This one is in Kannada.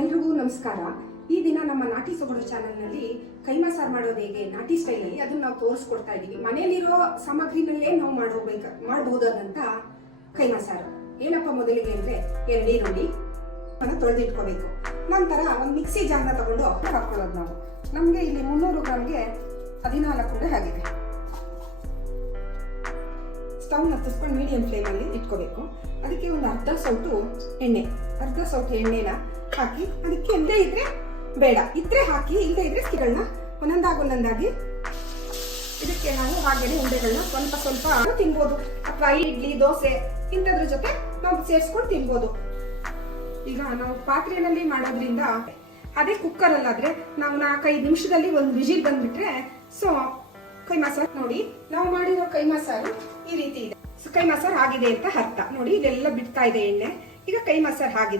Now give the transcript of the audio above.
ಎಲ್ರಿಗೂ ನಮಸ್ಕಾರ. ಈ ದಿನ ನಮ್ಮ ನಾಟಿ ಸೊಗಡು ಚಾನೆಲ್ನಲ್ಲಿ ಕೈಮಾ ಸಾರು ಮಾಡೋದು ಹೇಗೆ, ನಾಟಿ ಸ್ಟೈಲಲ್ಲಿ ಅದನ್ನ ನಾವು ತೋರಿಸ್ಕೊಡ್ತಾ ಇದೀವಿ. ಮನೆಯಲ್ಲಿರೋ ಸಾಮಗ್ರಿನಲ್ಲೇ ನಾವು ಮಾಡೋಬೇಕ ಮಾಡಬಹುದಾದಂತ ಕೈಮಾ ಸಾರು ಏನಪ್ಪ ಮೊದಲಿಗೆ ಅಂದ್ರೆ ಎರಡು ಈರುಳ್ಳಿ ತೊಳೆದಿಟ್ಕೋಬೇಕು. ನಂತರ ಒಂದು ಮಿಕ್ಸಿ ಜಾರ್ನ ತಗೊಂಡು ಹಾಕೊಳ್ಳೋದು ನಾವು. ನಮಗೆ ಇಲ್ಲಿ ಮುನ್ನೂರು ಗ್ರಾಮ್ಗೆ ಹದಿನಾಲ್ಕು ಆಗಿದೆ. ಸ್ಟವ್ ಹತ್ತಿಸ್ಕೊಂಡು ಮೀಡಿಯಂ ಫ್ಲೇಮಲ್ಲಿ ಇಟ್ಕೋಬೇಕು. ಅದಕ್ಕೆ ಒಂದು ಅರ್ಧ ಸೌಟು ಎಣ್ಣೆ. ಅರ್ಧ ಸೌಟು ಎಣ್ಣೆನ ಹಾಕಿ, ಅದಕ್ಕೆ ಇಲ್ಲದೆ ಇದ್ರೆ ಬೇಡ. ಇದ್ರೆ ಹಾಕಿ ಇಲ್ಲದೆ ಇದ್ರೆ ಸ್ಕಿಗಳನ್ನ ಒಂದೊಂದಾಗಿ ಒಂದೊಂದಾಗಿ. ಇದಕ್ಕೆ ನಾವು ಹಾಗೇನೆ ಉಂಡೆಗಳನ್ನ ಸ್ವಲ್ಪ ಸ್ವಲ್ಪ ತಿನ್ಬೋದು. ಅಥವಾ ಇಡ್ಲಿ, ದೋಸೆ, ಇಂಥದ್ರ ಜೊತೆ ನಾವು ಸೇರಿಸ್ಕೊಂಡು ತಿನ್ಬೋದು. ಈಗ ನಾವು ಪಾತ್ರೆಯಲ್ಲಿ ಮಾಡೋದ್ರಿಂದ ಅದೇ ಕುಕ್ಕರಲ್ಲಾದ್ರೆ ನಾವು ನಾಲ್ಕೈದು ನಿಮಿಷದಲ್ಲಿ ಒಂದು ವಿಜಿಲ್ ಬಂದ್ಬಿಟ್ರೆ ಸೊ ಕೈ ಮಸಾಲ ನೋಡಿ, ನಾವು ಮಾಡಿರೋ ಕೈ ಈ ರೀತಿ ಇದೆ. ಸೊ ಕೈ ಮಸಾಲ ಆಗಿದೆ ಅಂತ ಅರ್ಥ. ನೋಡಿ, ಇದೆಲ್ಲ ಬಿಡ್ತಾ ಇದೆ ಎಣ್ಣೆ. ಈಗ ಕೈ ಮಸಾಲ ಆಗಿದೆ.